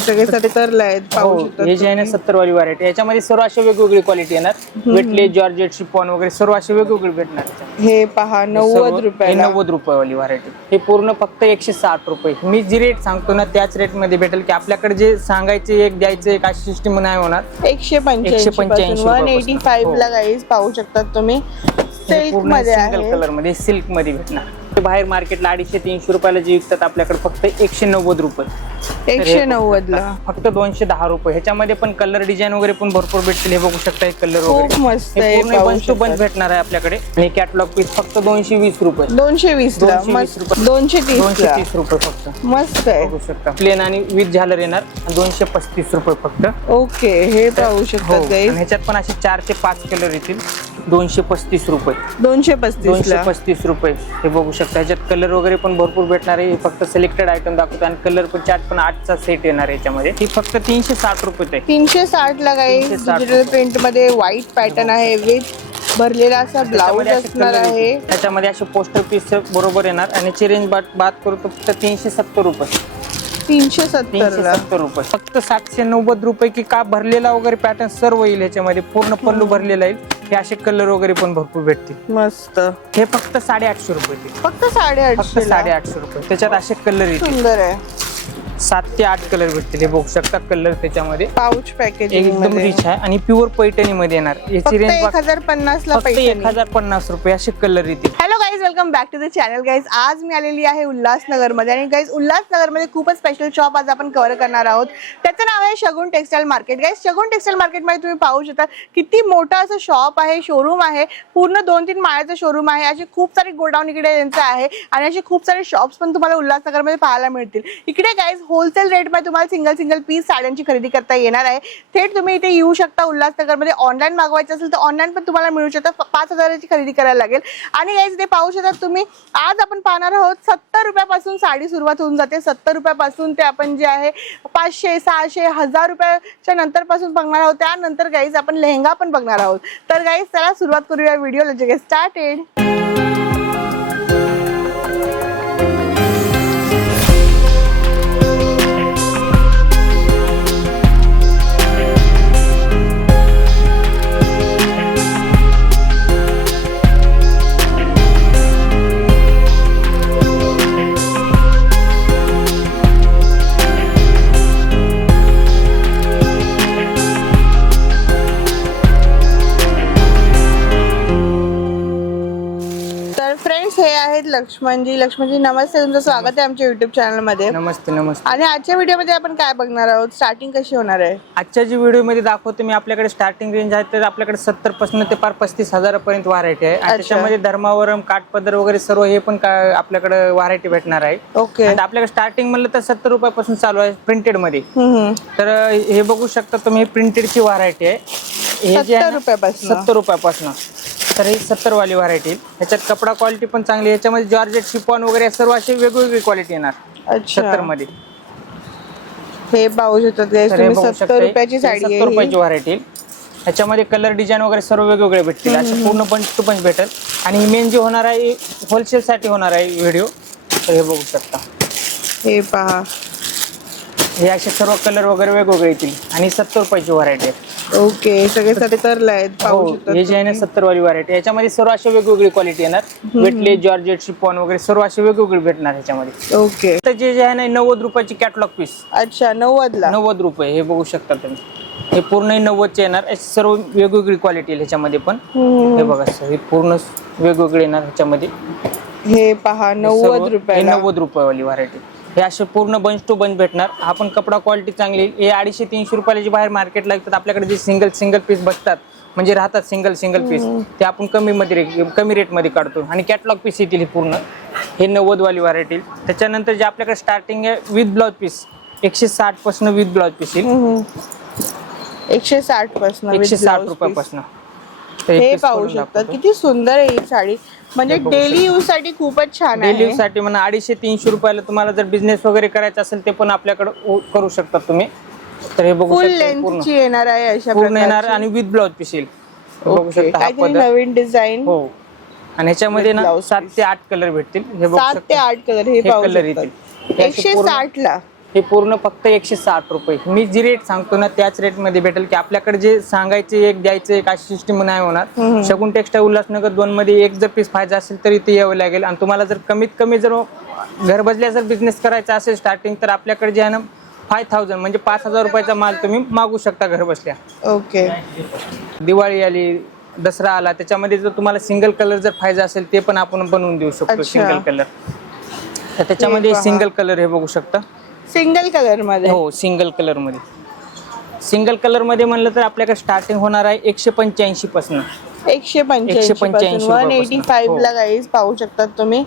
सगळे 70 ला आहेत पाहू शकता हे जे आहे ना 70 वाली व्हरायटी, याच्यामध्ये सर्व अशी वेगवेगळी क्वालिटी येणार. वेटलेस, जॉर्जेट, शिफॉन वगैरे सर्व अशी वेगवेगळी भेटणार. हे पहा 90 रुपयाला. 90 रुपये वाली व्हरायटी. हे पूर्ण फक्त 160 रुपये. मी जी रेट सांगतो ना त्याच रेट मध्ये भेटेल, की आपल्याकडे जे सांगायचे एक द्यायचे एक अशी सिस्टम नाही होणार. 185 185 ला गाईज पाहू शकतात तुम्ही. सिल्क मध्ये सिंगल कलर मध्ये सिल्क मध्ये भेटणार. बाहेर मार्केटला 250-300 रुपयाला जे विकतात आपल्याकडे फक्त 190 रुपये. 190 ला फक्त 210 रुपये. ह्याच्यामध्ये पण कलर डिझाईन वगैरे पण भरपूर भेटतील. हे बघू शकता एक कलर वगैरे खूप मस्त आहे. पूर्ण बंच टू बंच भेटणार आहे आपल्याकडे. आणि कॅटलॉग पीस फक्त 220 रुपये. 220 ला 230 रुपये फक्त. मस्त आहे. बघू शकता प्लेन आणि विथ झालर येणार. 235 रुपये फक्त. ओके हे पाहू शकतात गाईज. ह्याच्यात पण असे 4 ते 5 कलर येतील. 235 रुपये. 235 रुपये. हे बघू शकता. ह्याच्यात कलर वगैरे पण भरपूर भेटणार आहे. फक्त सिलेक्टेड आयटम दाखवतो आणि कलर पण चार्ट पण 8चा सेट येणार आहे याच्यामध्ये. ही फक्त 360 रुपये आहे. 360 ला गाईज. डिजिटल प्रिंट मध्ये व्हाईट पॅटर्न आहे विथ भरलेला असा ब्लाउज असणार आहे. त्याच्यामध्ये असे पोस्टर पीस बरोबर येणार. आणि ची रेंज बात करू तर फक्त 370 रुपये. 370 रुपये. फक्त 790 रुपये की का भरलेला वगैरे पॅटर्न सर्व येईल ह्याच्यामध्ये. पूर्ण पल्लू भरलेला येईल. हे असे कलर वगैरे पण भरपूर भेटतील. मस्त. हे फक्त 850 रुपये. फक्त 850 रुपये. त्याच्यात असे कलर येतील. सुंदर आहे. 7 ते 8 कलर भेटतील. हे बघू शकता कलर त्याच्यामध्ये. पाउच पॅकेजिंग एकदम रिच आहे आणि प्युअर पैठणी मध्ये येणार. याची रेंज 1050 ला फक्त 1050 रुपये असे कलर येतील. Hello guys, welcome back to the channel. Guys आज मी आलेली आहे उल्हासनगर मध्ये. आणि गाईज उल्हासनगर मध्ये खूपच स्पेशल शॉप आज आपण कव्हर करणार आहोत. त्याचं नाव आहे शगुन टेक्सटाईल मार्केट. गाईज शगुन टेक्सटाईल मार्केट मध्ये तुम्ही पाहू शकता किती मोठं असं शॉप आहे, शोरूम आहे. पूर्ण 2-3 माळ्याचं शोरूम आहे. अशी खूप सारी गोडाऊन इकडे यांचं आहे. आणि असे खूप सारे शॉप्स पण तुम्हाला उल्हासनगर मध्ये पाहायला मिळतील. इकडे गाईज होलसेल रेट मध्ये तुम्हाला सिंगल पीस साड्यांची खरेदी करता येणार आहे. थेट तुम्ही इथे येऊ शकता उल्हासनगर मध्ये. ऑनलाईन मागवायचं असेल तर ऑनलाईन पण तुम्हाला मिळू शकतं. 5000ची खरेदी करायला लागेल. आणि गाईज इथे पाहू शकता तुम्ही. आज आपण पाहणार आहोत 70 रुपयापासून साडी सुरुवात होऊन जाते. 70 रुपयापासून ते आपण जे आहे 500, 600, 1000 रुपयाच्या नंतर पासून बघणार आहोत. त्यानंतर गाईज आपण लेहंगा पण बघणार आहोत. तर गाईज चला सुरुवात करूया व्हिडिओला. Get started. लक्ष्मणजी नमस्ते. तुमचं स्वागत आहे आमच्या युट्यूब चॅनल मध्ये. नमस्ते. आणि आजच्या व्हिडिओ मध्ये आपण काय बघणार आहोत? स्टार्टिंग कशी होणार आहे? आजच्या जी व्हिडिओ मध्ये दाखवतो मी आपल्याकडे स्टार्टिंग रेंज आहे तर आपल्याकडे 70 पासून ते पार 35,000 पर्यंत व्हरायटी आहे. त्याच्यामध्ये धर्मावरम, काठपदर वगैरे सर्व हे पण आपल्याकडे व्हरायटी भेटणार आहे. ओके. आपल्याकडे स्टार्टिंग म्हणलं तर 70 रुपयापासून चालू आहे प्रिंटेड मध्ये. तर हे बघू शकता तुम्ही प्रिंटेडची व्हरायटी आहे. हे जे 70 रुपयापासून तर ही 70 वाली व्हरायटी. ह्याच्यात कपडा क्वालिटी पण चांगली. ह्याच्यामध्ये जॉर्जेट, शिफॉन वगैरे सर्व अशी वेगवेगळी क्वालिटी येणार 70 मध्ये. हे पाहू शकता 70 रुपयाची साडी आहे. 70 रुपयाची व्हरायटी. ह्याच्यामध्ये कलर डिझाईन वगैरे सर्व वेगवेगळे भेटतील. असे पूर्ण बंच टू बंच भेटेल. आणि मेन जे होणार आहे होलसेल साठी होणार आहे व्हिडिओ. तर हे बघू शकता. हे पहा. हे असे सर्व कलर वगैरे वेगवेगळे येतील. आणि 70 रुपयाची व्हरायटी आहे. ओके. सगळे 70 ला आहेत पाहू शकता. हे जे आहे ना 70 वाली व्हरायटी. याच्यामध्ये सर्व अशी वेगवेगळी क्वालिटी येणार. वेटलेस, जॉर्जेट, शिफॉन वगैरे सर्व अशी वेगवेगळी भेटणार ह्याच्यामध्ये. ओके. तर जे आहे ना 90 रुपयाची कॅटलॉग पीस. अच्छा 90 रुपये. हे बघू शकता तुम्ही. हे पूर्ण 90चे येणार. सर्व वेगवेगळी क्वालिटी आहे ह्याच्यामध्ये पण. हे बघा हे पूर्ण वेगवेगळे येणार ह्याच्यामध्ये. हे पहा 90 रुपये. 90 रुपयावाली व्हरायटी. हे असे पूर्ण बंच टू बंच भेटणार. हा पण कपडा क्वालिटी चांगली. हे 250-300 रुपयाला जे बाहेर मार्केटला लागतात आपल्याकडे जे सिंगल पीस बसतात म्हणजे राहतात सिंगल पीस ते आपण कमी रेट मध्ये काढतो. आणि कॅटलॉग पीस येतील हे पूर्ण. हे 90 वाली व्हरायटी. त्याच्यानंतर जे आपल्याकडे स्टार्टिंग आहे विथ ब्लाउज पीस 160 पासून विथ ब्लाउज पीस येईल. 160 पासून 160 रुपयापासून. हे पाहू शकता किती सुंदर आहे ही साडी. म्हणजे डेली यूज साठी खूपच छान आहे. डेली यूज साठी म्हणा 250-300 रुपयाला तुम्हाला जर बिझनेस वगैरे करायचा असेल ते पण आपल्याकडे करू शकता तुम्ही. तर हे बघू फुल लेंथची येणार आहे अशा पूर्ण येणार आणि विथ ब्लाउज पीस येईल. बघू शकता काहीतरी नवीन डिझाईन. हो. आणि ह्याच्यामध्ये ना 7 ते 8 कलर भेटतील. हे बघू शकता 7 ते 8 कलर. हे पाहू कलर शकता. येतील 160 ला. हे पूर्ण फक्त 160 रुपये. मी जी रेट सांगतो ना त्याच रेट मध्ये भेटेल, की आपल्याकडे जे सांगायचे एक द्यायचे एक अशी सिस्टीम नाही होणार. शगुन टेक्सटाईल उल्हासनगर 2 मध्ये एक जर पीस पाहिजे असेल तर इथे यावं लागेल. आणि तुम्हाला जर कमीत कमी जर घर बसल्या जर बिझनेस करायचा असेल स्टार्टिंग, तर आपल्याकडे जे आहे ना 5000 म्हणजे 5000 रुपयाचा माल तुम्ही मागू शकता घर बसल्या. ओके. दिवाळी आली, दसरा आला, त्याच्यामध्ये जर तुम्हाला सिंगल कलर जर पाहिजे असेल ते पण आपण बनवून देऊ शकतो. अच्छा. सिंगल कलर तर त्याच्यामध्ये सिंगल कलर हे बघू शकता. सिंगल कलर मध्ये? हो, सिंगल कलर मध्ये. सिंगल कलर मध्ये म्हणलं तर आपल्याकडे स्टार्टिंग होणार आहे 185 पासून. 185 185 ला गाईज पाहू शकतात तुम्ही.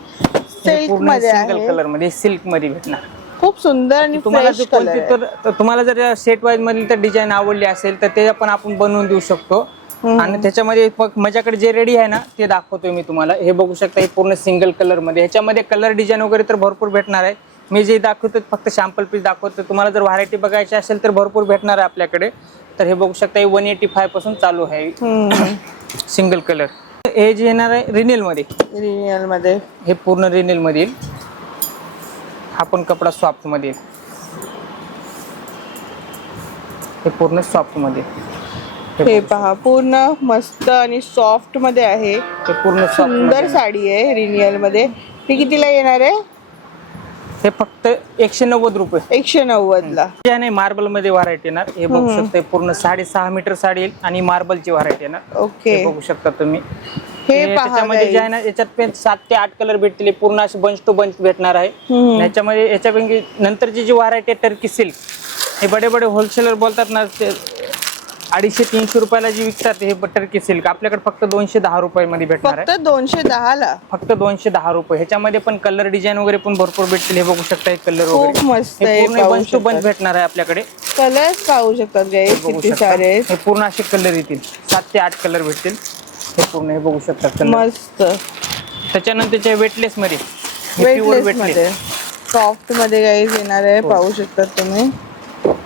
सिल्क मध्ये सिंगल आहे, कलर मध्ये, सिल्क मध्ये भेटणार. खूप सुंदर आणि तुम्हाला फ्रेश जर कलर कोणती आहे. तर तुम्हाला जर सेट वाईज मधली तर डिझाईन आवडली असेल तर ते पण आपण बनवून देऊ शकतो. आणि त्याच्यामध्ये माझ्याकडे जे रेडी आहे ना ते दाखवतोय मी तुम्हाला. हे बघू शकता, हे पूर्ण सिंगल कलर मध्ये. ह्याच्यामध्ये कलर डिझाईन वगैरे तर भरपूर भेटणार आहे. मी जे दाखवतो फक्त सॅम्पल पीस दाखवतो. तुम्हाला जर व्हरायटी बघायची असेल तर भरपूर भेटणार आहे आपल्याकडे. तर हे बघू शकता, हे 185 पासून चालू आहे सिंगल कलर. हे जे येणार आहे रिनेल मध्ये. रिनियल मध्ये हे पूर्ण रिनेल मध्ये येईल. हा पण कपडा सॉफ्ट मध्ये येईल. हे पूर्ण सॉफ्ट मध्ये. हे पहा, पूर्ण मस्त आणि सॉफ्ट मध्ये आहे. हे पूर्ण सुंदर साडी आहे रिनियल मध्ये. ती कितीला येणार आहे? हे फक्त 190 रुपये. 190 ला. नाही, मार्बल मध्ये व्हरायटी येणार. हे बघू शकता, हे पूर्ण 6.5 मीटर साडी येईल आणि मार्बलची व्हरायटी येणार. ओके. हे बघू शकता तुम्ही. हे पहा त्याच्यामध्ये जे आहे ना याच्यात 7 ते 8 कलर भेटतील. हे पूर्ण असे बंच टू बंच भेटणार आहे. याच्यामध्ये याच्यापैकी नंतरची जी व्हरायटी आहे टर्की सिल्क, हे बडे बडे होलसेलर बोलतात ना, 250-300 रुपयाला जी विकतात हे टर्की सिल्क आपल्याकडे फक्त 210 रुपयामध्ये भेटणार आहे. फक्त 210 ला. फक्त 210 रुपये. ह्याच्यामध्ये पण कलर डिझाईन वगैरे पण भरपूर भेटतील. हे बघू शकता, एक कलर खूप वगैरे मस्त आहे. पूर्ण बंच टू बंच भेटणार आहे आपल्याकडे. कलर पाहू शकतात गाईस, बघू किती शकता. सारे आहेत. हे पूर्ण असे कलर येतील. 7 ते 8 कलर भेटतील. हे पूर्ण हे बघू शकता कलर. मस्त. त्याच्यानंतरच्या वेटलेस मध्ये, वेटलेस मध्ये सॉफ्ट मध्ये गाईस येणार आहे. पाहू शकतात तुम्ही.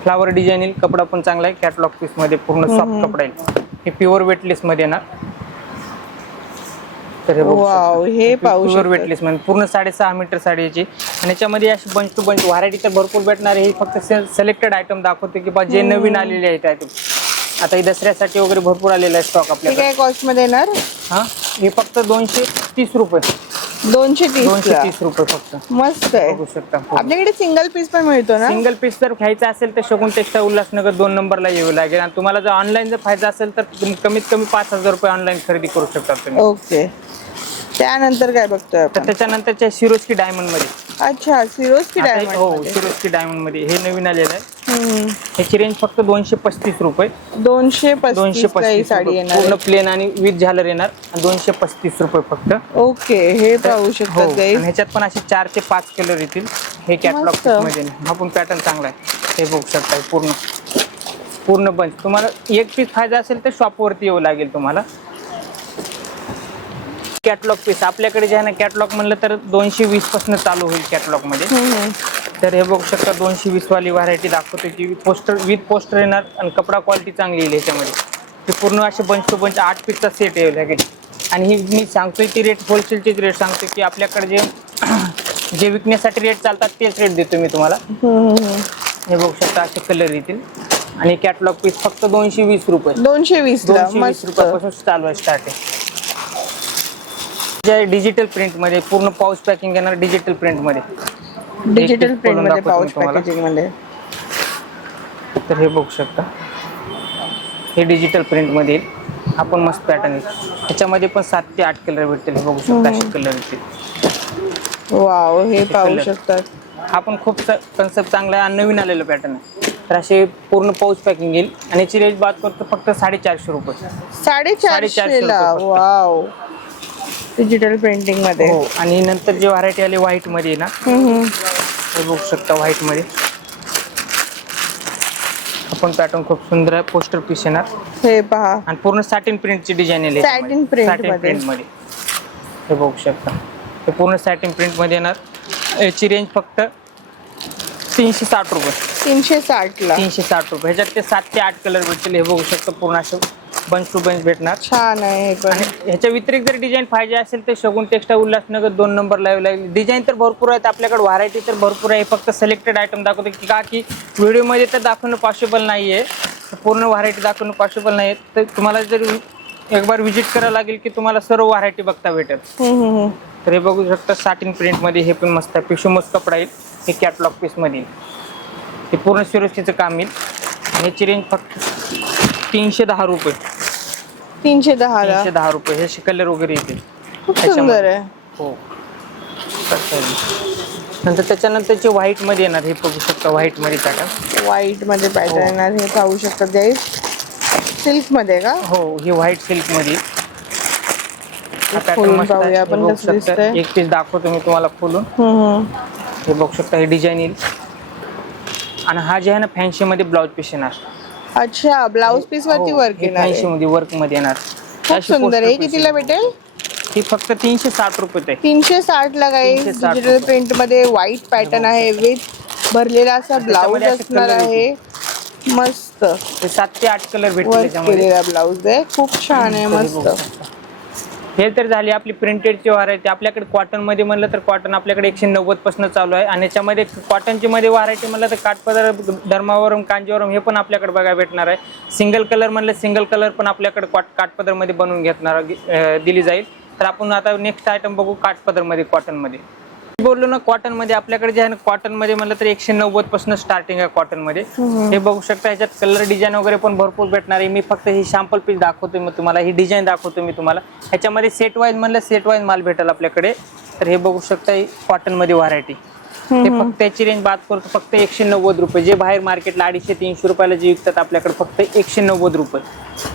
फ्लावर डिझाईन येईल. कपडा पण चांगला आहे. कॅटलॉग पीस मध्ये पूर्ण सॉफ्ट कपडा येईल. हे प्युअर वेटलेस मध्ये येणार. तर हे वाव, हे पाहू प्युअर वेटलेस मध्ये पूर्ण 6.5 मीटर साडी याची. आणि याच्यामध्ये अशी बंच टू बंच व्हरायटी तर भरपूर भेटणार आहे. हे फक्त सिलेक्टेड आयटम दाखवते की बा जे नवीन आलेले आहेत आयटम. आता ही दसऱ्यासाठी वगैरे भरपूर आलेला आहे स्टॉक आपल्याकडे. काय कॉस्ट मध्ये येणार? हा, हे फक्त 230 रुपये. 230 रुपये फक्त. मस्त आहे. बघू शकता. आपल्याकडे सिंगल पीस पण मिळतो ना? सिंगल पीस जर घ्यायचा असेल तर शगुन टेक्सटाईल उल्हासनगर 2 नंबरला यावं लागेल. आणि तुम्हाला जर ऑनलाईन जर पाहिजे असेल तर कमीत कमी 5000 रुपये ऑनलाईन खरेदी करू शकता तुम्ही. ओके. त्यानंतर काय बघतोय तर आपण? त्याच्यानंतरच्या सिरोस्की डायमंड मध्ये. अच्छा, सिरोस्की डायमंड. हो, सिरोस्की डायमंड मध्ये हे नवीन आलेलं आहे. ह्याची रेंज फक्त 235 रुपये. 235 साडी येणार पूर्ण प्लेन आणि विथ झालर येणार. 235 रुपये फक्त. ओके. हे पाहू शकतात गाईस. ह्याच्यात पण असे 4 ते 5 कलर येतील. हे कॅटलॉग मध्ये. हा पण पॅटर्न चांगला आहे. हे बघू शकता, पूर्ण बंच. तुम्हाला एक पीस पाहिजे असेल तर शॉप वरती येऊ लागेल तुम्हाला. कॅटलॉग पीस आपल्याकडे जे आहे ना, कॅटलॉग म्हणलं तर 220 पासून चालू होईल कॅटलॉग मध्ये. तर हे बघू शकता 220 वाली व्हरायटी दाखवतो की विथ पोस्टर येणार. आणि कपडा क्वालिटी चांगली येईल ह्याच्यामध्ये. हे पूर्ण असे बंच टू बंच 8 पीसचा सेट येईल लागेल. आणि ही मी सांगतोय ती रेट होलसेलचीच रेट सांगतो की आपल्याकडे जे विकण्यासाठी रेट चालतात तेच रेट देतो मी तुम्हाला. हे बघू शकता असे कलर येतील. आणि कॅटलॉग पीस फक्त 220 रुपये. 220 रुपयापासून चालू आहे स्टार्ट आहे. डिजिटल प्रिंट मध्ये पूर्ण पाऊच पॅकिंग येणार. डिजिटल प्रिंट मध्ये. पाऊच पॅकेजिंग मध्ये. तर हे बघू शकता, हे डिजिटल प्रिंट मध्ये येईल. आपण मस्त पॅटर्न आहे. त्याच्यामध्ये पण 7 ते 8 कलर भेटतील. हे बघू शकता असे कलर येतील. वाव, हे पाहू शकतात. हा पण खूप कन्सेप्ट चांगला आहे आणि नवीन आलेलं पॅटर्न आहे. तर असे पूर्ण पाऊच पॅकिंग येईल. आणि याची रेंज बात करतो फक्त 450 रुपये. 450 ला. वाव, डिजिटल प्रिंटिंग मध्ये. हो. आणि नंतर जे व्हरायटी आली व्हाईट मध्ये ना, हे बघू शकता व्हाईट मध्ये. आपण पॅटर्न खूप सुंदर आहे. पोस्टर पीस येणार. हे पहा. आणि पूर्ण सॅटिन प्रिंटची डिझाईन येईल. सॅटिन प्रिंट मध्ये. हे बघू शकता, हे पूर्ण सॅटिन प्रिंट मध्ये येणार. याची रेंज फक्त 360 रुपये. 360 ला. 360 रुपये. ह्याच्यात ते 7 ते 8 कलर भेटतील. हे बघू शकता पूर्ण असं बंच टू बंच भेटणार. छान आहे हे पण. आणि ह्याच्या व्यतिरिक्त जर डिझाईन पाहिजे असेल तर शगुन टेक्सटाईल उल्हासनगर 2 नंबरला लागेल. डिझाईन तर भरपूर आहेत आपल्याकडे, व्हरायटी तर भरपूर आहे. फक्त सिलेक्टेड आयटम दाखवतो की का की व्हिडिओमध्ये तर दाखवणं पॉसिबल नाहीये, पूर्ण व्हरायटी दाखवणं पॉसिबल नाही. तर तुम्हाला जर एक बार व्हिजिट करावं लागेल की तुम्हाला सर्व व्हरायटी बघता भेटेल. तर हे बघू शकता साटिन प्रिंट मध्ये, हे पण मस्त आहे. पिशोमोस कपडा येईल, हे कॅटलॉग पीस मध्ये हे पूर्ण सिरोस्कीचं काम येईल. ह्याची रेंज फक्त 310 रुपये. 310 रुपये. हे कलर वगैरे येतील. खूप सुंदर आहे. हो. नंतर त्याच्यानंतरचे व्हाईट मध्ये येणार, हे बघू शकता व्हाईट मध्ये पॅटर्न. व्हाईट मध्ये पॅटर्न येणार, हे पाहू शकता गाईस. सिल्क मध्ये का? हो, ही व्हाईट सिल्क मध्ये. खोलून पाहूया आपण कसं दिसतंय. एक पीस दाखवतो मी तुम्हाला खोलून. हे बघू शकता, हे डिझाईन येईल. आणि हा जे आहे ना फॅन्सी मध्ये ब्लाउज पीस येणार. अच्छा, ब्लाउज पीस वरती वर्क येणार. फॅन्सी मध्ये वर्क मध्ये येणार. खूप सुंदर आहे. कितीला भेटेल? ही फक्त 360 रुपये आहे. 360 ला गाईस. डिजिटल प्रिंट मध्ये व्हाईट पॅटर्न आहे, विथ भरलेला असा ब्लाउज असणार आहे. मस्त. 7 ते 8 कलर भेटतील त्याच्यामध्ये. ब्लाउज आहे, खूप छान आहे, मस्त. हे तर झाली आपली प्रिंटेडची व्हरायटी. आपल्याकडे कॉटन मध्ये म्हणलं तर कॉटन आपल्याकडे 190 पासून चालू आहे. आणि याच्यामध्ये कॉटनची मध्ये व्हरायटी म्हणलं तर काठपदर, धर्मावरम, कांजीवरम हे पण आपल्याकडे बघायला भेटणार आहे. सिंगल कलर म्हणलं सिंगल कलर पण आपल्याकडे काठपदर मध्ये बनवून घेतणार दिली जाईल. तर आपण आता नेक्स्ट आयटम बघू काठपदर मध्ये, कॉटन मध्ये. बोललो ना कॉटन मध्ये आपल्याकडे जे आहे ना, कॉटन मध्ये म्हणलं तर 190 पासून स्टार्टिंग आहे कॉटन मध्ये. हे बघू शकता. ह्याच्यात कलर डिझाईन वगैरे पण भरपूर भेटणार आहे. मी फक्त ही सॅम्पल पीस दाखवतो मी तुम्हाला, ही डिझाईन दाखवतो मी तुम्हाला. ह्याच्यामध्ये सेट वाईज म्हणलं सेट वाईज माल भेटेल आपल्याकडे. तर हे बघू शकता, कॉटन मध्ये व्हरायटी. हे फक्त त्याची रेंज बात करतो फक्त 190 रुपये. जे बाहेर मार्केटला 250-300 रुपयाला जे विकतात आपल्याकडे फक्त 190 रुपये.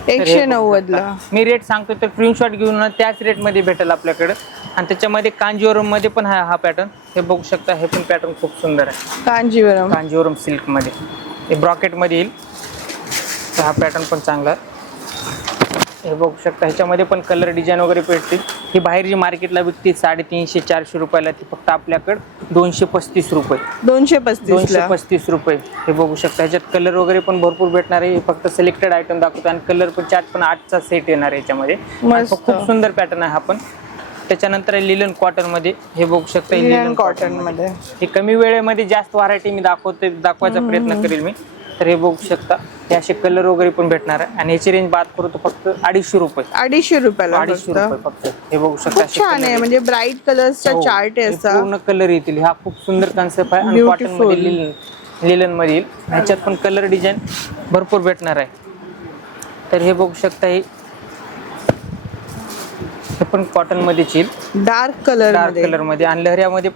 190 ला मी रेट सांगतो, तर स्क्रीनशॉट घेऊन त्याच रेट मध्ये भेटेल आपल्याकडे. आणि त्याच्यामध्ये कांजीवरम मध्ये पण हा पॅटर्न हे बघू शकता. हे पण पॅटर्न खूप सुंदर आहे. कांजीवरम सिल्क मध्ये, हे ब्रॉकेट मध्ये येईल. तर हा पॅटर्न पण चांगला आहे. हे बघू शकता. ह्याच्यामध्ये पण कलर डिझाईन वगैरे भेटतील. ही बाहेर जी मार्केटला विकते 350-400 रुपयाला, ती फक्त आपल्याकडे 235 रुपये. 235 रुपये. हे बघू शकता. ह्याच्यात कलर वगैरे पण भरपूर भेटणार आहे. फक्त सिलेक्टेड आयटम दाखवतो. आणि कलर पण चार्ट पण 8चा सेट येणार आहे याच्यामध्ये. खूप सुंदर पॅटर्न आहे हा पण. त्याच्यानंतर लिलन कॉटन मध्ये, हे बघू शकता. लिलन कॉटन मध्ये हे कमी वेळेमध्ये जास्त व्हरायटी मी दाखवायचा प्रयत्न करेल मी. तर हे बघू शकता. हे असे कलर वगैरे पण भेटणार आहे. आणि याची रेंज बात करू तर फक्त 250 रुपये. 250 रुपयाला 250 रुपये फक्त. हे बघू शकता. छान आहे, म्हणजे ब्राईट कलर्सचा चार्ट आहे असा. पूर्ण कलर येतील. हा खूप सुंदर कन्सेप्ट आहे. आणि कॉटन मध्ये लिलन मध्ये येईल. ह्याच्यात पण कलर डिझाईन भरपूर भेटणार आहे. तर हे बघू शकता. हे पण कॉटन मध्येच येईल. डार्क कलर मध्ये. आणि लहऱ्यामध्ये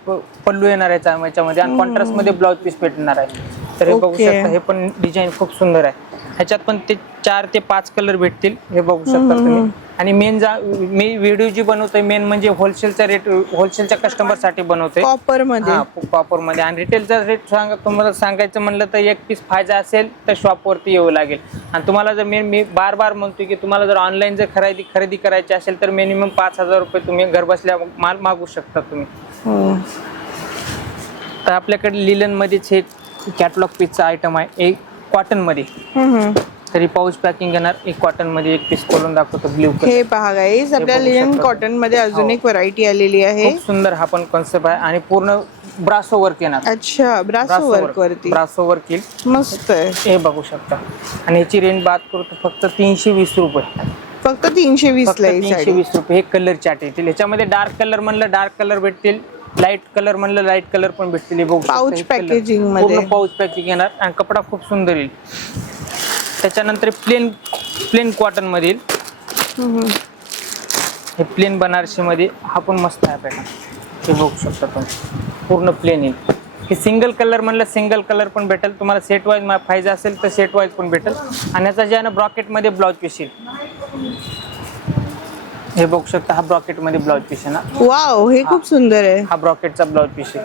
पल्लू येणार आहे याच्यामध्ये. आणि कॉन्ट्रास्ट मध्ये ब्लाउज पीस भेटणार आहे. तर हे बघू शकता. हे पण डिझाईन खूप सुंदर आहे. ह्याच्यात पण ते 4 ते 5 कलर भेटतील. हे बघू शकता तुम्ही. आणि मी व्हिडिओ जी बनवतोय मेन म्हणजे होलसेलचा रेट, होलसेलच्या कस्टमर साठी बनवतोय कॉपर मध्ये. आणि रिटेलचा रेट तुम्हाला सांगायचं म्हणलं तर एक पीस फायदा असेल तर शॉप वरती येऊ लागेल. आणि तुम्हाला जर मी बार म्हणतोय की तुम्हाला जर ऑनलाईन जर खरेदी करायची असेल तर मिनिमम 5000 रुपये तुम्ही घर बसल्या माल मागू शकता तुम्ही. तर आपल्याकडे लिलन मध्येच हे कॅटलॉग पीसचा आयटम आहे, एक कॉटन मध्ये. तरी पाऊच पॅकिंग येणार. एक कॉटन मध्ये एक पीस खोलून दाखवतो ब्ल्यू कलर. हे पहा गाईस, आपल्या लिनन कॉटन मध्ये अजून एक व्हरायटी आलेली आहे. खूप सुंदर हा पण कॉन्सेप्ट आहे. आणि पूर्ण ब्रासो वर्क येणार. अच्छा, ब्रासो वर्क वरती. ब्रासो वर्क येईल. मस्त आहे. हे बघू शकता. आणि याची रेंज बात करतो फक्त 320 रुपये. फक्त 320 ला. 320 रुपये. हे कलर चार्ट येतील. याच्यामध्ये डार्क कलर म्हणलं डार्क कलर भेटतील, लाईट कलर म्हणलं लाईट कलर पण भेटतील. हे बघू शकता. पाऊच पॅकेजिंग मध्ये. पूर्ण पाऊच पॅकिंग येणार. आणि कपडा खूप सुंदर येईल. त्याच्यानंतर प्लेन कॉटन मध्ये हे प्लेन बनारसी मध्ये हा पण मस्त आहे पॅटर्न. हे बघू शकता तुम्ही. पूर्ण प्लेन येईल. हे सिंगल कलर म्हणलं सिंगल कलर पण भेटेल तुम्हाला. सेट वाईज पाहिजे असेल तर सेट वाईज पण भेटेल. आणि याचा जे आहे ना ब्रॉकेट मध्ये ब्लाउज पीस येईल. हे बघू शकता. हा ब्रॉकेट मध्ये ब्लाउज पीस आहे ना. वाव, हे खूप सुंदर आहे. हा ब्रॉकेटचा ब्लाउज पीस आहे.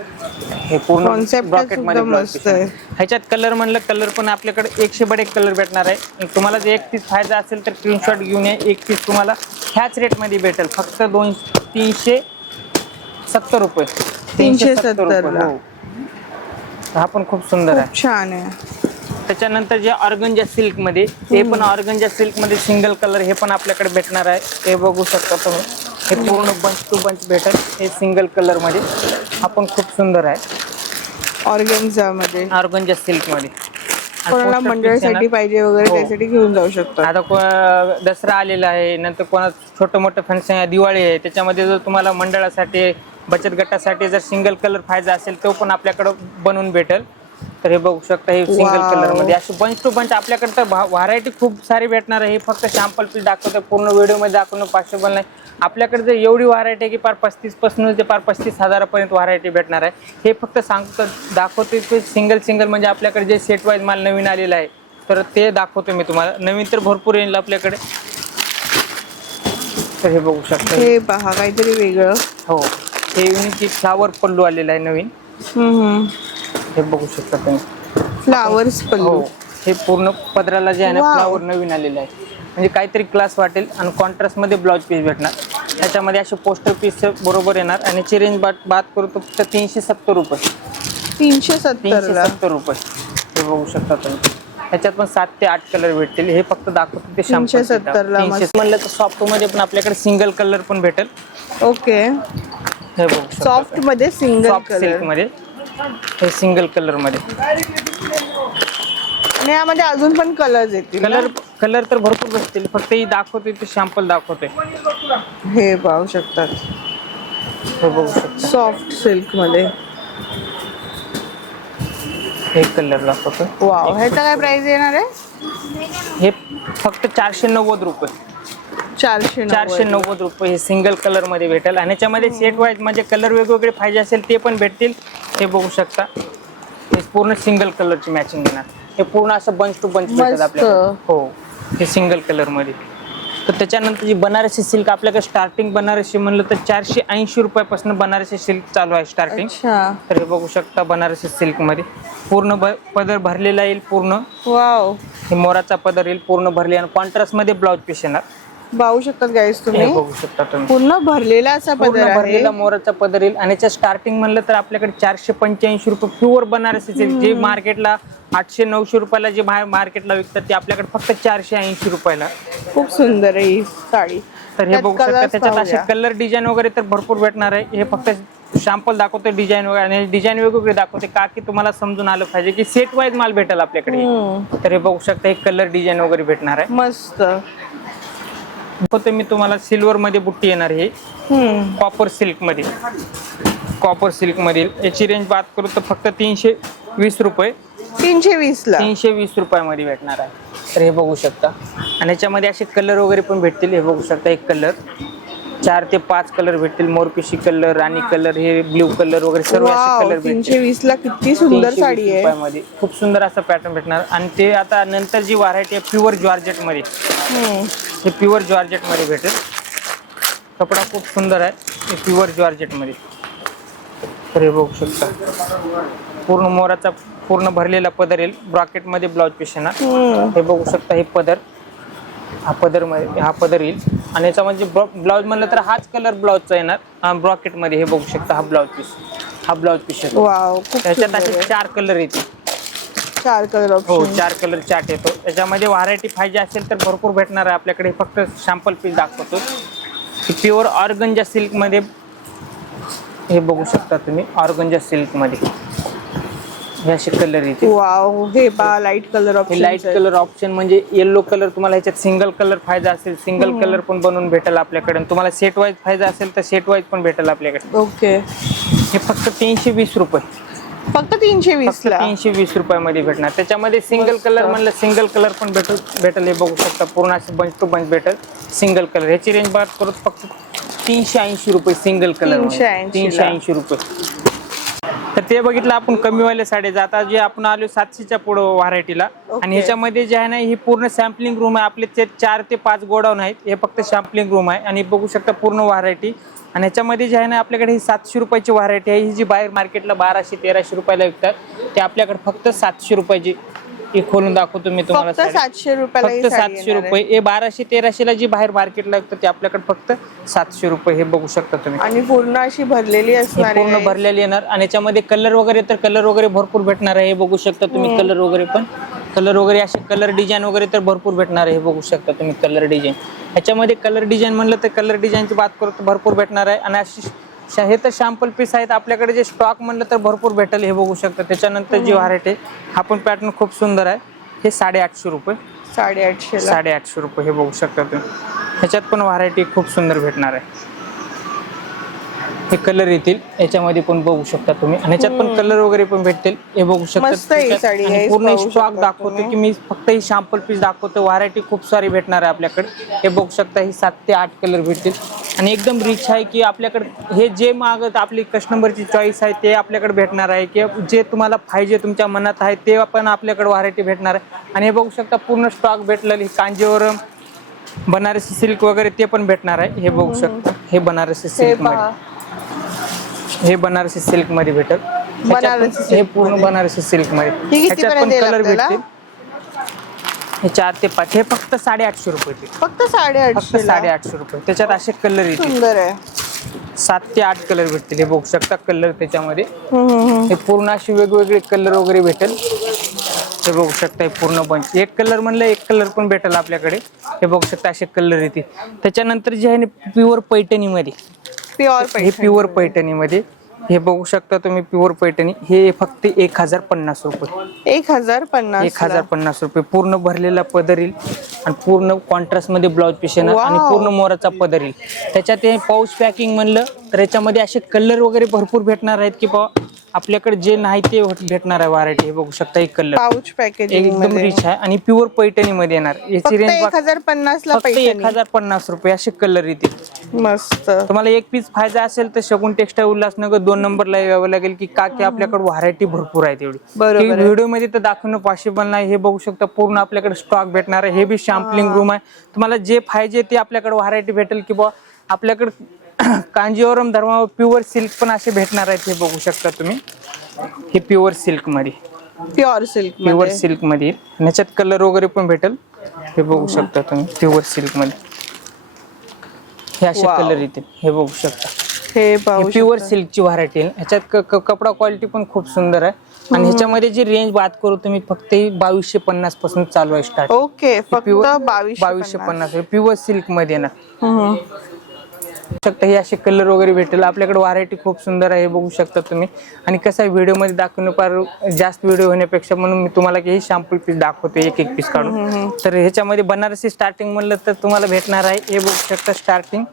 हे पूर्ण ब्रॉकेट मध्ये ब्लाउज पीस आहे. ह्याच्यात कलर म्हणलं कलर पण आपल्याकडे 100 कलर भेटणार आहे. तुम्हाला जर एक पीस फायदा असेल तर स्क्रीनशॉट घेऊन ये. एक पीस तुम्हाला ह्याच रेट मध्ये भेटेल फक्त 370 रुपये. 370 रुपये. हा पण खूप सुंदर आहे. छान आहे. त्याच्यानंतर जे ऑर्गंजा सिल्क मध्ये, हे पण ऑर्गंजा सिल्क मध्ये सिंगल कलर हे पण आपल्याकडे भेटणार आहे. हे बघू शकता तुम्ही, हे पूर्ण बंच टू बंच भेटेल. हे सिंगल कलर मध्ये हा पण खूप सुंदर आहे. ऑर्गेन्झा मध्ये, ऑर्गंजा सिल्क मध्ये. कोणाला मंडळासाठी पाहिजे वगैरे त्यासाठी घेऊन जाऊ शकतो. आता दसरा आलेला आहे, नंतर कोणा छोटं मोठं फंक्शन आहे, दिवाळी आहे, त्याच्यामध्ये जर तुम्हाला मंडळासाठी बचत गटासाठी जर सिंगल कलर पाहिजे असेल तो पण आपल्याकडे बनवून भेटेल. तर हे बघू शकता, हे सिंगल कलर मध्ये असे बंच टू बंच आपल्याकडे तर व्हरायटी खूप सारी भेटणार आहे. हे फक्त सॅम्पल पीस दाखवतं, पूर्ण व्हिडिओ मध्ये दाखवणं पॉसिबल नाही. आपल्याकडे जर एवढी व्हरायटी आहे की पार 35 पासून ते पार 35,000 पर्यंत व्हरायटी भेटणार आहे. हे फक्त सांगतो दाखवतो की सिंगल म्हणजे आपल्याकडे जे सेट वाईज माल नवीन आलेला आहे तर ते दाखवतो मी तुम्हाला. नवीन तर भरपूर येईल आपल्याकडे. तर हे बघू शकता, हे पहा काहीतरी वेगळं. हो, हे युनिक फ्लावर पल्लू आलेला आहे नवीन. हे बघू शकता तुम्ही, फ्लावर्स पल्लू. हो, हे पूर्ण पदराला जे आहे ना Wow. फ्लावर नवीन आलेलं आहे. म्हणजे काहीतरी क्लास वाटेल. आणि कॉन्ट्रास्ट मध्ये ब्लाउज पीस भेटणार. त्याच्यामध्ये असे पोस्टर पीस बरोबर येणार. आणि ची रेंज बात करू तर फक्त 370 रुपये. 370 रुपये. हे बघू शकता तुम्ही. त्याच्यात पण 7 ते 8 कलर भेटतील. हे फक्त दाखवतो ते 370 ला 300 म्हणलं तर सॉफ्ट मध्ये पण आपल्याकडे सिंगल कलर पण भेटेल. ओके, हे बघू शकता. सॉफ्ट मध्ये सिंगल सॉफ्ट सिल्क कलर मध्ये, हे सिंगल कलर मध्ये. आणि यामध्ये अजून पण कलर्स येतील. कलर तर भरपूर भेटतील. फक्त ही दाखवते ते सॅम्पल दाखवते. हे पाहू शकतात, हे बघू शकता, सॉफ्ट सिल्क मध्ये. हे कलर दाखवतो. वाव, ह्याचा काय प्राइस येणार आहे? हे फक्त 490 रुपये. 490 रुपये हे सिंगल कलर मध्ये भेटेल. आणि याच्यामध्ये सेट वाईज म्हणजे कलर वेगवेगळे पाहिजे असेल ते पण भेटतील. हे बघू शकता, हे पूर्ण सिंगल कलरची मॅचिंग येणार. हे पूर्ण असं बंच टू बंच भेटेल आपल्याला. हो, हे सिंगल कलर मध्ये. तर त्याच्यानंतर जी बनारसी सिल्क आपल्याकडे स्टार्टिंग बनारसी म्हणलं तर 480 रुपयापासून बनारसी सिल्क चालू आहे स्टार्टिंग. तर हे बघू शकता, बनारसी सिल्क मध्ये पूर्ण पदर भरलेला येईल. पूर्ण वाव, हे मोराचा पदर येईल पूर्ण भरले. आणि कॉन्ट्रास्ट मध्ये ब्लाउज पीस येणार. पाहू शकतात गाईस तुम्ही, हे बघू शकता तुम्ही, पूर्ण भरलेला असा पदर आहे. भरलेला मोराचा पदर येईल. आणि याच्या स्टार्टिंग म्हणलं तर आपल्याकडे 485 रुपये प्युअर बनारसी सिल्क. जे मार्केटला 800-900 रुपयाला जे बाहेर मार्केटला विकतात ते आपल्याकडे फक्त 480 रुपयाला. खूप सुंदर आहे ही साडी. तर हे बघू शकता, त्याच्यात असे कलर डिझाईन वगैरे तर भरपूर भेटणार आहे. हे फक्त सॅम्पल दाखवते डिझाईन वगैरे. आणि डिझाईन वेगवेगळे दाखवते का की तुम्हाला समजून आलं पाहिजे की सेट वाईज माल भेटेल आपल्याकडे. तर हे बघू शकता, हे कलर डिझाईन वगैरे भेटणार आहे. मस्त. होते मी तुम्हाला सिल्वर मध्ये बुट्टी येणार. हे कॉपर सिल्क मध्ये, कॉपर सिल्क मध्ये याची रेंज बात करू तर फक्त 320 रुपये. 320 ला 320 रुपयामध्ये भेटणार आहे. तर हे बघू शकता. आणि याच्यामध्ये असे कलर वगैरे पण भेटतील. हे बघू शकता, एक कलर 4 ते 5 कलर भेटतील. मोरपिशी कलर, राणी कलर, हे ब्ल्यू कलर वगैरे सर्व असे कलर भेटतील. 320 ला किती सुंदर साडी आहे. रुपयामध्ये खूप सुंदर असं पॅटर्न भेटणार. आणि ते आता नंतर जी व्हरायटी आहे प्युअर जॉर्जेट मध्ये, हे प्युअर जॉर्जेट मध्ये भेटेल. कपडा खूप सुंदर आहे. हे प्युअर जॉर्जेट मध्ये. तर हे बघू शकता, पूर्ण मोराचा पूर्ण भरलेला पदर येईल. ब्रॉकेट मध्ये ब्लाउज पीस येणार. हे बघू शकता, हे पदर, हा पदर मध्ये हा पदर येईल. आणि याचा म्हणजे ब्लाउज म्हणलं तर हाच कलर ब्लाउजचा येणार ब्रॉकेट मध्ये. हे बघू शकता, हा ब्लाउज पीस, हा ब्लाउज पीस येतो. वाव, खूप त्याच्यात असे 4 कलर येतील. 4 कलर हो, ऑप्शन. 4 कलर चार्ट येतो. त्याच्यामध्ये व्हरायटी पाहिजे असेल तर भरपूर भेटणार आहे आपल्याकडे. फक्त सॅम्पल पीस दाखवतो. प्युअर ऑर्गंजा सिल्क मध्ये हे बघू शकता तुम्ही. ऑर्गंजा सिल्क मध्ये हे असे कलर येते. वाव, हे पहा लाईट कलर हे ऑप्शन. लाईट कलर ऑप्शन म्हणजे येलो कलर. तुम्हाला ह्याच्यात सिंगल कलर पाहिजे असेल सिंगल कलर पण बनवून भेटेल आपल्याकडे. तुम्हाला सेट वाईज पाहिजे असेल तर सेट वाईज पण भेटेल आपल्याकडे. ओके, हे फक्त 320 रुपये. फक्त 320 ला 320 रुपयामध्ये भेटणार. त्याच्यामध्ये सिंगल कलर म्हणलं सिंगल कलर पण भेटेल. हे बघू शकता, पूर्ण असे बंच टू बंच भेटेल सिंगल कलर. ह्याची रेंज बात करू फक्त 380 रुपये सिंगल कलर. 380 रुपये. तर ते बघितलं आपण कमीवाल्या साडे. आता जे आपण आलो 700च्या पुढे व्हरायटीला. आणि ह्याच्यामध्ये जे आहे ना, ही पूर्ण सॅम्पलिंग रूम आहे. आपले 4 ते 5 गोडाऊन आहेत. हे फक्त सॅम्पलिंग रूम आहे. आणि बघू शकता पूर्ण व्हरायटी. आणि ह्याच्यामध्ये जे आहे ना, आपल्याकडे ही 700 रुपयाची व्हरायटी आहे. ही जी बाहेर मार्केटला 1200-1300 रुपयाला विकतात ते आपल्याकडे फक्त 700 रुपयाची. हे खोलून दाखवतो मी तुम्हाला. फक्त 700 रुपयाला फक्त 700 रुपये. हे 1200-1300 ला जी बाहेर मार्केटला विकतात ते आपल्याकडे फक्त 700 रुपये. हे बघू शकता तुम्ही. आणि पूर्ण अशी भरलेली असणार आहे. पूर्ण भरलेली येणार. आणि याच्यामध्ये कलर वगैरे तर कलर वगैरे भरपूर भेटणार आहे. हे बघू शकता तुम्ही कलर वगैरे पण. कलर वगैरे असे कलर डिझाईन वगैरे तर भरपूर भेटणार आहे. हे बघू शकता तुम्ही कलर डिझाईन. ह्याच्यामध्ये कलर डिझाईन म्हणलं तर कलर डिझाईनची बात करू तर भरपूर भेटणार आहे. आणि अशी हे तर शॅम्पल पीस आहेत आपल्याकडे. जे स्टॉक म्हणलं तर भरपूर भेटेल. हे बघू शकता. त्याच्यानंतर जी व्हरायटी हा पण पॅटर्न खूप सुंदर आहे. हे 850 रुपये. 850 रुपये. हे बघू शकता तुम्ही. ह्याच्यात पण व्हरायटी खूप सुंदर भेटणार आहे. हे कलर येतील याच्यामध्ये पण बघू शकता तुम्ही. आणि ह्याच्यात पण कलर वगैरे पण भेटतील. हे बघू मस्त आहे ही शकता. साडी आणि guys, पूर्ण पाहू स्टॉक शकता दाखवतो तुम्ही. की मी फक्त ही शॅम्पल पीस दाखवतो. व्हरायटी खूप सारी भेटणार आहे आपल्याकडे. हे बघू शकता. ही 7 ते 8 कलर भेटतील. आणि एकदम रिच आहे की आपल्याकडे हे जे मागत आपली कस्टमरची चॉईस आहे ते आपल्याकडे भेटणार आहे. की जे तुम्हाला पाहिजे तुमच्या मनात आहे ते पण आपल्याकडे व्हरायटी भेटणार आहे. आणि हे बघू शकता पूर्ण स्टॉक भेटलेली. कांजीवरम, बनारसी सिल्क वगैरे ते पण भेटणार आहे. हे बघू शकता. हे बनारसी सिल्क मध्ये, हे बनारसी सिल्क मध्ये भेटेल. हे पूर्ण बनारसी सिल्क मध्ये. ह्याच्यात पण कलर भेटतील. हे 4 ते 5. हे फक्त 850 रुपये. फक्त 850 रुपये. त्याच्यात असे कलर येतील. सुंदर आहे. 7 ते 8 कलर भेटतील. हे बघू शकता कलर त्याच्यामध्ये. हे पूर्ण अशी वेगवेगळे कलर वगैरे भेटेल. हे बघू शकता. हे पूर्ण बंच एक कलर म्हणलं एक कलर पण भेटेल आपल्याकडे. हे बघू शकता असे कलर येतील. त्याच्यानंतर जे आहे प्युअर पैठणी मध्ये, हे प्युअर पैठणी मध्ये हे बघू शकता तुम्ही. प्युअर पैठणी हे फक्त 1050 रुपये. 1050 रुपये. पूर्ण भरलेला पदर येईल आणि पूर्ण कॉन्ट्रास्ट मध्ये ब्लाउज पीस येणार आणि पूर्ण मोराचा पदर येईल. त्याच्यात हे पाऊच पॅकिंग म्हणलं तर याच्यामध्ये असे कलर वगैरे भरपूर भेटणार आहेत की आपल्याकडे जे नाही ते भेटणार आहे व्हरायटी. हे बघू शकता. एक कलर पाऊच पॅकेजिंग एकदम रिच आहे आणि प्युअर पैठणी मध्ये येणार. याची रेंज 1050 ला. 1050 रुपये असे कलर येतील. मस्त. तुम्हाला एक पीस फायदा असेल तर शगुन टेक्सटाईल उल्हासनगर 2 नंबरला यावं लागेल की आपल्याकडे व्हरायटी भरपूर आहे तेवढी. व्हिडिओ मध्ये तर दाखवणं पॉसिबल नाही. हे बघू शकता पूर्ण आपल्याकडे स्टॉक भेटणार आहे. हे बी शॅम्पलिंग रूम आहे. तुम्हाला जे पाहिजे ते आपल्याकडे व्हरायटी भेटेल की आपल्याकडे कांजीवरम धर्मावर प्युअर सिल्क पण असे भेटणार आहेत. हे बघू शकता तुम्ही. हे प्युअर सिल्क मध्ये, प्युअर सिल्क मध्ये. ह्याच्यात कलर वगैरे पण भेटेल. हे बघू शकता तुम्ही. प्युअर सिल्क मध्ये हे असे कलर येतील. हे बघू शकता. हे प्युअर सिल्कची व्हरायटी आहे. ह्याच्यात कपडा क्वालिटी पण खूप सुंदर आहे. आणि ह्याच्यामध्ये जी रेंज बात करू तुम्ही फक्त 2250 पासून चालू आहे स्टार्ट. ओके. फक्त 2250 प्युअर सिल्क मध्ये ना. शकता. हे असे कलर वगैरे भेटेल आपल्याकडे. व्हरायटी खूप सुंदर आहे. हे बघू शकता तुम्ही. आणि कसं आहे व्हिडिओ मध्ये दाखवणं फार जास्त व्हिडिओ होण्यापेक्षा म्हणून मी तुम्हाला हे शॅम्पल पीस दाखवतो एक एक पीस काढून. तर ह्याच्यामध्ये बनारसी स्टार्टिंग म्हणलं तर तुम्हाला भेटणार आहे. हे बघू शकता स्टार्टिंग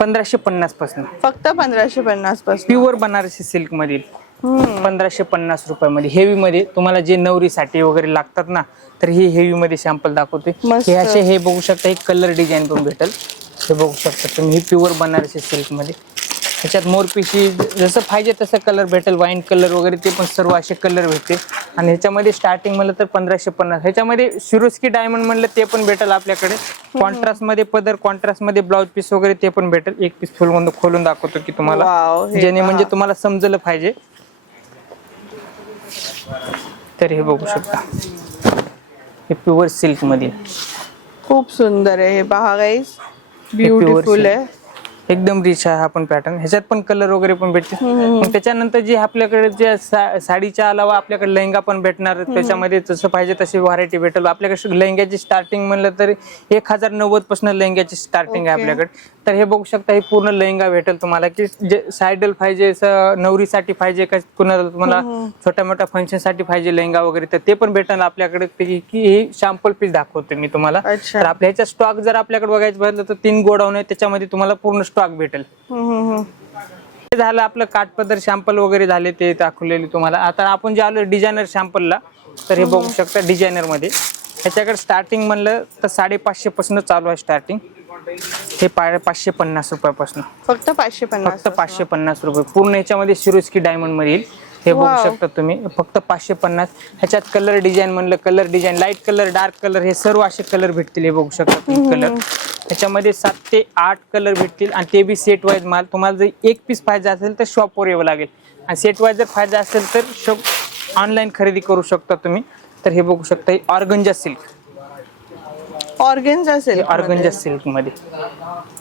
1550 पासून. फक्त 1550 पासून. प्युअर बनारसी सिल्क मध्ये 1550 रुपयामध्ये. हेवी मध्ये तुम्हाला जे नवरीसाठी वगैरे लागतात ना तर हे हेवी मध्ये सॅम्पल दाखवते. हे असे हे बघू शकता. एक कलर डिझाईन पण भेटेल. हे बघू शकता तुम्ही. ही प्युअर बनारसी सिल्क मध्ये. ह्याच्यात मोरपिशी जसं पाहिजे तसं कलर भेटेल. वाईन कलर वगैरे ते पण सर्व असे कलर भेटतील. आणि ह्याच्यामध्ये स्टार्टिंग म्हणलं तर 1550. ह्याच्यामध्ये सिरोस्की डायमंड म्हणलं ते पण भेटेल आपल्याकडे. कॉन्ट्रास्ट मध्ये पदर, कॉन्ट्रास्ट मध्ये ब्लाउज पीस वगैरे ते पण भेटेल. एक पीस खोलून दाखवतो की तुम्हाला जेणे म्हणजे तुम्हाला समजलं पाहिजे. तर हे बघू शकता. हे प्युअर सिल्क मध्ये खूप सुंदर आहे. हे पहा गाईस. ब्युटिफुल आहे. एकदम रिच आहे हा पण पॅटर्न. ह्याच्यात पण कलर वगैरे पण भेटतील. मग त्याच्यानंतर जे आपल्याकडे जे साडीच्या अलावा आपल्याकडे लेहंगा पण भेटणार. त्याच्यामध्ये जसं पाहिजे तशी व्हरायटी भेटेल. आपल्याकडे लेहंग्याची स्टार्टिंग म्हणलं तर 1090 पासून लेहंग्याची स्टार्टिंग आहे आपल्याकडे. तर हे बघू शकता. हे पूर्ण लेहंगा भेटेल तुम्हाला की जे सायडल पाहिजे, नवरीसाठी पाहिजे का कुणाला तुम्हाला छोट्या मोठ्या फंक्शन साठी पाहिजे लेहंगा वगैरे तर ते पण भेटेल आपल्याकडे. की हे सॅम्पल पीस दाखवते मी तुम्हाला. तर आपल्या ह्याचा स्टॉक जर आपल्याकडे बघायचं म्हटलं तर 3 गोडाऊन आहे. त्याच्यामध्ये तुम्हाला पूर्ण स्टॉक भेटेल. हे झालं आपलं काठपदर सॅम्पल वगैरे झाले ते दाखवलेले तुम्हाला. आता आपण जे आलो डिझायनर सॅम्पलला तर हे बघू शकता. डिझायनर मध्ये ह्याच्याकडे स्टार्टिंग म्हणलं तर 550 पासून चालू आहे स्टार्टिंग. हे 550 रुपयापासून. फक्त 550 रुपये. पूर्ण ह्याच्यामध्ये सिरोस्की डायमंड मध्ये येईल. हे बघू शकता तुम्ही. फक्त 550. ह्याच्यात कलर डिझाईन म्हणलं colour design light colour, dark colour हे सर्व असे कलर भेटतील. हे बघू शकता तुम्ही कलर. ह्याच्यामध्ये 7 ते 8 कलर भेटतील आणि ते बी सेट वाईज माल. तुम्हाला जर एक पीस पाहिजे असेल तर शॉपवर यावं लागेल. आणि सेट वाईज जर पाहिजे असेल तर ऑनलाईन खरेदी करू शकता तुम्ही. तर हे बघू शकता. ऑर्गंजा सिल्क. ऑर्गंजा सिल्क मध्ये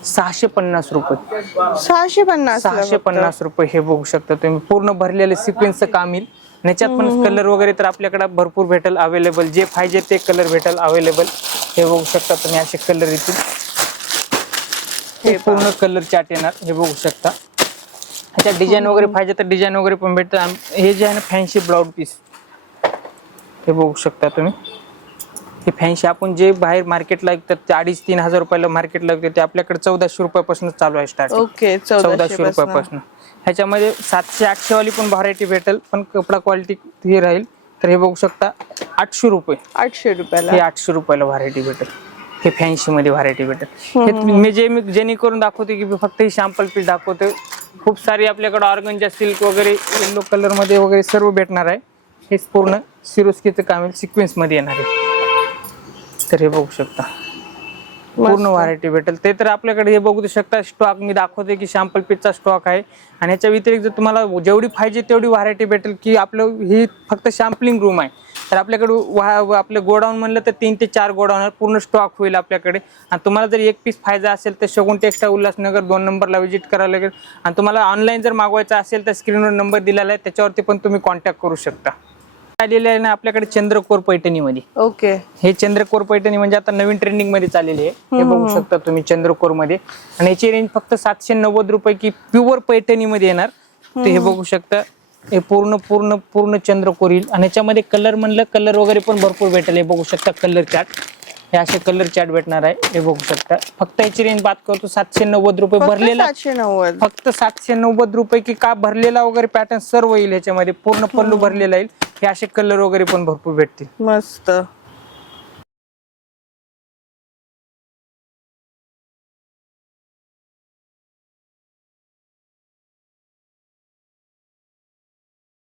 650 रुपये. 650 रुपये. हे बघू शकता तुम्ही. पूर्ण भरलेले सिक्वेन्सचं काम येईल. आणि याच्यात पण कलर वगैरे तर आपल्याकडे भरपूर भेटेल अवेलेबल, जे पाहिजे ते कलर भेटेल अवेलेबल. हे बघू शकता तुम्ही, असे कलर येतील. हे पूर्ण कलर चार्ट येणार, हे बघू शकता. ह्याच्यात डिझाईन वगैरे पाहिजे तर डिझाईन वगैरे पण भेटतं. हे जे आहे ना फॅन्सी ब्लाउज पीस, हे बघू शकता तुम्ही. हे फॅन्सी आपण जे बाहेर मार्केटला विकतात ते 2,500-3,000 हजार रुपयाला मार्केटला विकतात, ते आपल्याकडे 1400 रुपयापासून चालू आहे स्टार्टिंग. ओके, 1400 रुपयापासून. ह्याच्यामध्ये 700-800 वाली पण व्हरायटी भेटेल, पण कपडा क्वालिटी हे राहील. तर हे बघू शकता 800 रुपये. 800 रुपयाला हे 800 रुपयाला व्हरायटी भेटेल. हे फॅन्सी मध्ये व्हरायटी भेटेल. हे मी जेणेकरून दाखवते की फक्त ही सॅम्पल पीस दाखवते. खूप सारी आपल्याकडे ऑर्गन्जा सिल्क वगैरे येलो कलर मध्ये वगैरे सर्व भेटणार आहे. हे पूर्ण सिरोस्कीचं काम सिक्वेन्स मध्ये येणार आहे. तर हे बघू शकता पूर्ण व्हरायटी भेटेल. ते तर आपल्याकडे हे बघू शकता स्टॉक मी दाखवते की सॅम्पल पीसचा स्टॉक आहे. आणि ह्याच्या व्यतिरिक्त जर तुम्हाला जेवढी पाहिजे तेवढी व्हरायटी भेटेल. की आपलं ही फक्त सॅम्पलिंग रूम आहे. तर आपल्याकडे आपलं गोडाऊन म्हणलं तर 3 ते 4 गोडाऊन पूर्ण स्टॉक होईल आपल्याकडे. आणि तुम्हाला जर एक पीस पाहिजे असेल तर शगुन टेक्सटाईल उल्हासनगर 2 नंबरला व्हिजिट करावं लागेल. आणि तुम्हाला ऑनलाईन जर मागवायचं असेल तर स्क्रीनवर नंबर दिलेला आहे, त्याच्यावरती पण तुम्ही कॉन्टॅक्ट करू शकता. आलेले आहे ना आपल्याकडे चंद्रकोर पैठणी मध्ये. ओके, हे चंद्रकोर पैठणी म्हणजे आता नवीन ट्रेंडिंग मध्ये चाललेली आहे. हे बघू शकता तुम्ही चंद्रकोर मध्ये. आणि याची रेंज फक्त 790 रुपये की प्युअर पैठणी मध्ये येणार. तर हे बघू शकता हे पूर्ण पूर्ण पूर्ण चंद्रकोर येईल. आणि याच्यामध्ये कलर म्हणलं कलर वगैरे पण भरपूर भेटेल. हे बघू शकता कलर चार्ट, हे असे कलर चार्ट भेटणार आहे. हे बघू शकता. फक्त याची रेंज बात करतो 790 रुपये भरलेला. 790 फक्त 790 रुपये की का भरलेला वगैरे पॅटर्न सर्व येईल ह्याच्यामध्ये. पूर्ण पल्लू भरलेला येईल. हे असे कलर वगैरे पण भरपूर भेटतील. मस्त.